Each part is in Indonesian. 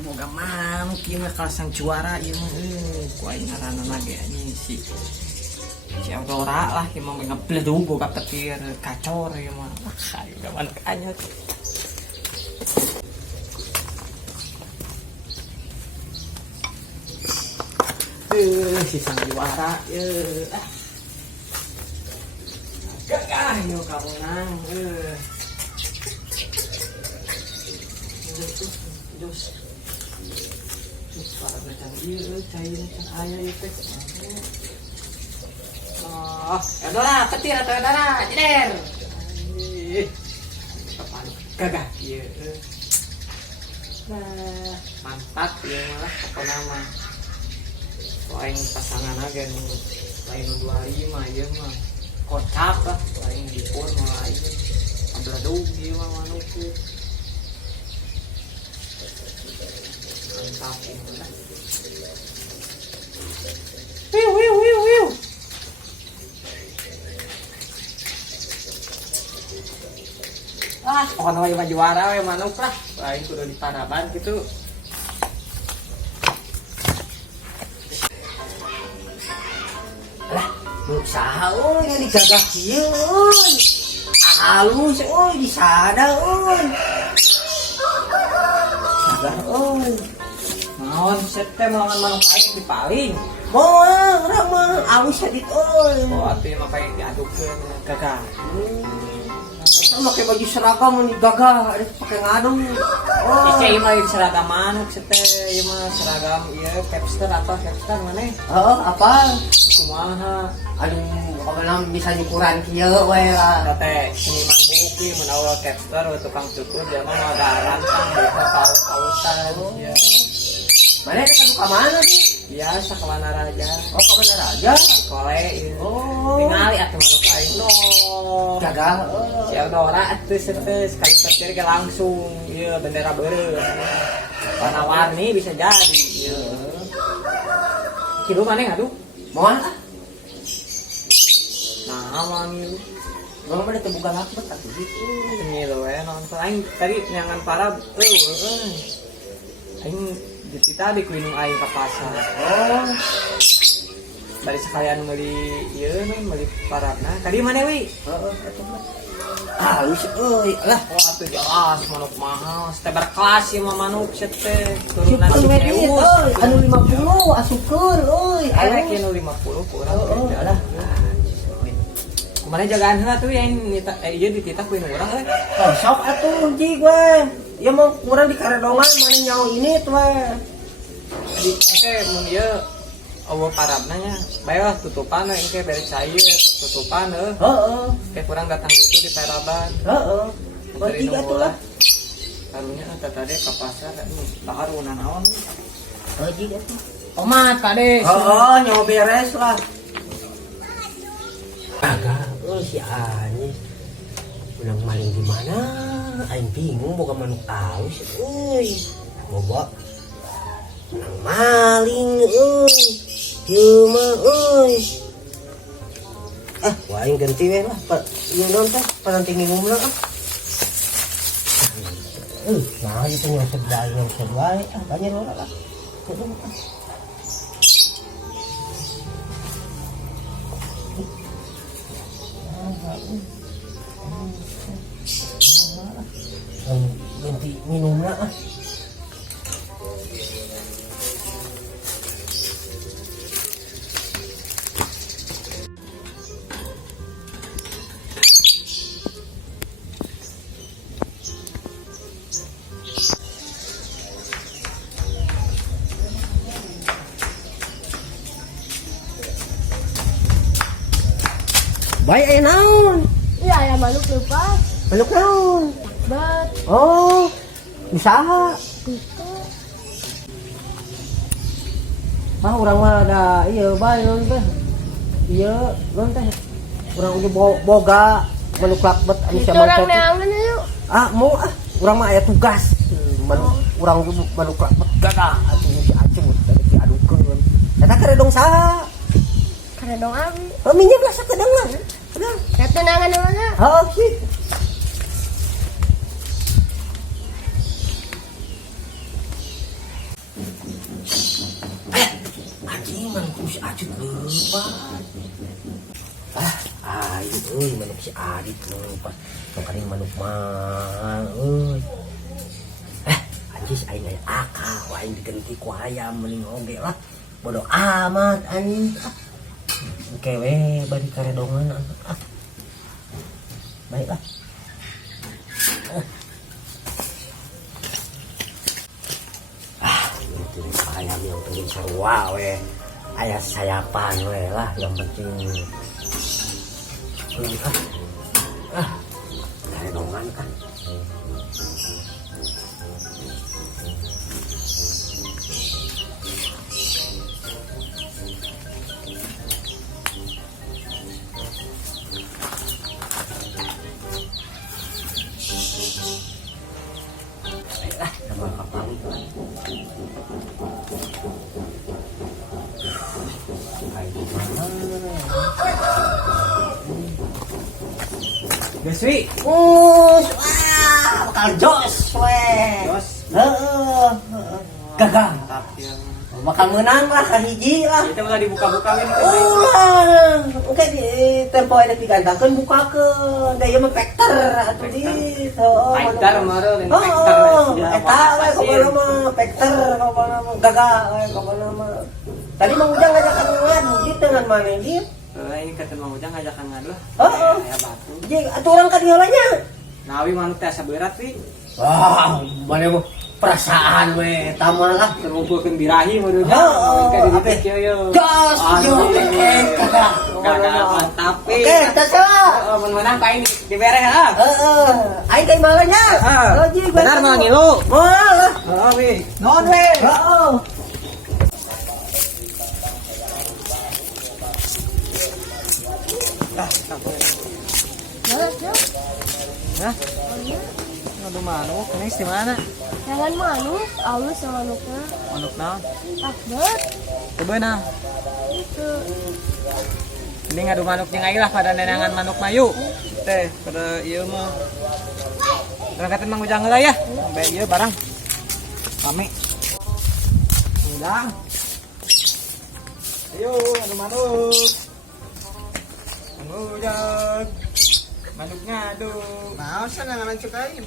Moga manuk ieu mah kalasang juara ieu mah ku aing ngaranna lagi anjing si Eudora lah ieu mah ngepledug boga petir kacor ieu mah ayo ga manuk anyar si sang juara ieu gagah ieu kamu nang Dos para macam ieu cair macam aya ieu teh. Oh, Eudora, petir atau Eudora, jeder. Kapan gagah ieu. Nah, mantap ieu malah pokona mah. Lain pasangan agen lain 25 ieu mah. Kocap lah lain dipun mah ieu. Abladug ieu mah manuk ieu. Mantap ieu. Wiu. Pokoknya mah juara we manuk lah. Lain kudu di Paraban gitu. Lah, nu saha euy yang digagah kieu euy. Halus euy di sana euy. Gagah euy. Naon set teh melawan manuk aing dipaling. Moal urang mah awis sadit euy. Oh atuh mah kayak diadukkeun gagah. Pakai baju seragam nih gagah, pakai ngadu. Oh, ini mah seragam manuk, sete, ini mah seragam, iya, capster atau capster mana? Oh, apa? Kumaha? Aduh, kalau bisa ukuran kieu, we lah. Tete, seniman buki, menawar capster, tukang cukur, dia mah ada rantang, bisa pausan. Ya. Mana kan buka mana nih? Biasa ke Mana Raja. Oh, ke Mana Raja? Kole, iya. Oh. Tingali atuh manuk aing no. Gagah. Si Eudora atuh setes kali petir ke langsung. Iya, bendera beureum. Warna-warni bisa jadi. Iya. Kidu maneh aduh. Moal ah. Nah, wangi. Gua mah teh buka lakbet atuh gitu. Ngilu we nonton aing tadi nyangan parab. Aing ditita di kuinung aing ka pasar. Oh. Bari sekalian meuli ieu meuli parabna. Tadi mana wi? Heeh, atuh mah. Halus euy. Lah, atuh jelas manuk mahal. Teh berkelas ieu mah manuk set teh. Turunan euy. Anu 50 asukeun euy. Aya rek anu 50 kurang. Oh, lah. Kumaha jagaan heula tuh yang ieu dititah ku urang euy. Oh, sok atuh jig we. Ya mau kurang di karedongan mana nyawa ini tuh oke mun ieu eueuh parabna nya baelah tutupan we engke bere cair tutupan heeh ke kurang datang itu di Paraban heeh berarti atuh lah karunya tadi ka pasar dahar unan naon heuh atuh tomat kade heeh nyawa beres lah agak si anjing ulang maling di mana? Aing bingung boga manuk alus euy. Boga ulang maling euy. Ieu mah euy. Wah aing ganti we lah. Ieu naon teh? Paranti ngingumna ah. Nah ieu teh nyosot wae. Banyak ora lah. Ganti minumnya ah. Baik aya naon? Iya, aya manuk lepas. Manuk naon? Bet. Oh, usaha. Gitu. Urang mah ada ieu bae non teh. Ieu non teh. Urang udah boga manuk lakbet anu Itu orang neangan yuk. Mau ah. urang mah aya tugas. Urang manuk gagah atuh si Aceh tadi diadukeun. Eta karedong saha? Karedong abi. Minyak lah sakedeng lah. Udah. Ketenangan mana? Oh, sih. Anjing manuk si Adit leupat. Ayo euy manuk si Adit leupat. Tong manuk mah euy. Anjing aing aya akal, aing diganti ku hayam mending oge lah. Bodoh amat anjing. Oke we bari karedongan baiklah. Itu ayam yang penting sarua we aya sayapan we lah yang penting karedongan kan. Gaswi. Bakal jos we. Jos. Gagal. Bakal menang lah kahiji lah. Kita udah dibuka-buka ini. Ulah. Oke di tempo ada digandakeun bukakeun. Da ieu mah vektor atuh di. Vektor meureun vektor. Eta we kobana mah vektor kobana mah gagal we kobana mah. Tadi Mang Ujang ngajakan ngadu di dengan mana dia? Ini kata Mang Ujang ngajakan ngadu. Ya batu. Jeung atuh urang ka dieu nya. Nawi manuk teh asa berat wi. Wah, mana mah perasaan we tamal lah ngumpulkeun birahi meureun. Apa yo. Gas yo Kakak mantap. Oke, tos lah. Mun menang ka ini dibere ha. Aing ka imalanya. Benar mah ngilu. Moal. Heeh wi. Non we. Heeh. Jelas ya. Hah? Ngadu manuk, ini di mana? Jangan manuk, alus sama manuknya. Manuk naon? Takbet. Coba nah. Itu. Ini ngadu manuk jeung aing lah pada nenangan manuk mayu. Teh pada ieu mah. Berangkatin Mang Ujang heula ya. Sampai ieu barang. Rame. Ujang. Ayo ngadu manuk. Mang Ujang. Manuk ngadu. Nah, sana ngaran cukain.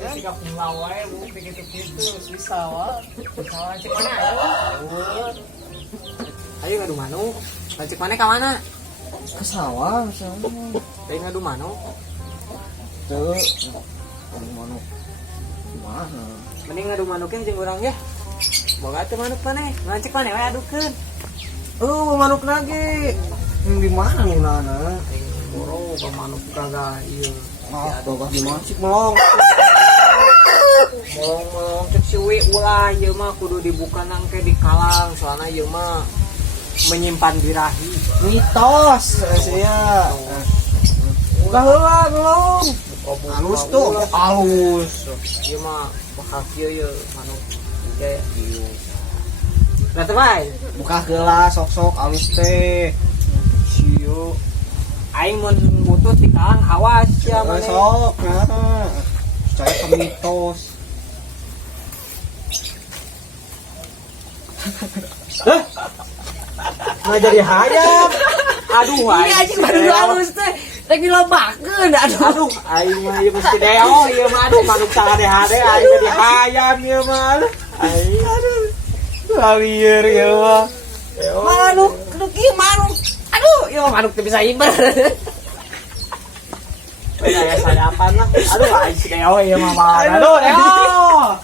Sikap ngelawae bu begitu-gitu susah wah. Susah cek mana ayo ngadu manuk. Cek mana ka mana? Ke sawah, Teh ngadu manuk. Tuh. Manuk. Gimana? Mending ngadu manuknya jeung urang ya. Boga teh manuk maneh. Ngancek maneh we adukeun. Manuk lagi. Di mana nih nana? Boro ka manuk kagak ieu. Tuh pas dimacik melong. Molong cek si we ulah ieu mah kudu dibuka nangke di kalang soalna ieu mah menyimpan birahi. Mitos sia. Udah heula belum. Halus tuh, halus. Ieu mah bakal kieu ieu manuk ge ieu. Nah teh bae. Buka heula sok-sok halus teh. Sieu aing mun butut di kalang awas ya maneh. Sok, nah. Percaya ke mitos. Nggak jadi hayam. Aduh Ini aja baru halus teh. Lagi lobakeun Aduh aing mah ieu mesti deo ieu mah aduh manuk sahade-hade aing jadi hayam ieu mah. Aing aduh. Lalieur ieu mah. manuk, ieu manuk. Aduh, ieu manuk teh bisa iber. Kayak sayapan lah. Aduh aing si deo ieu mah. Aduh deo.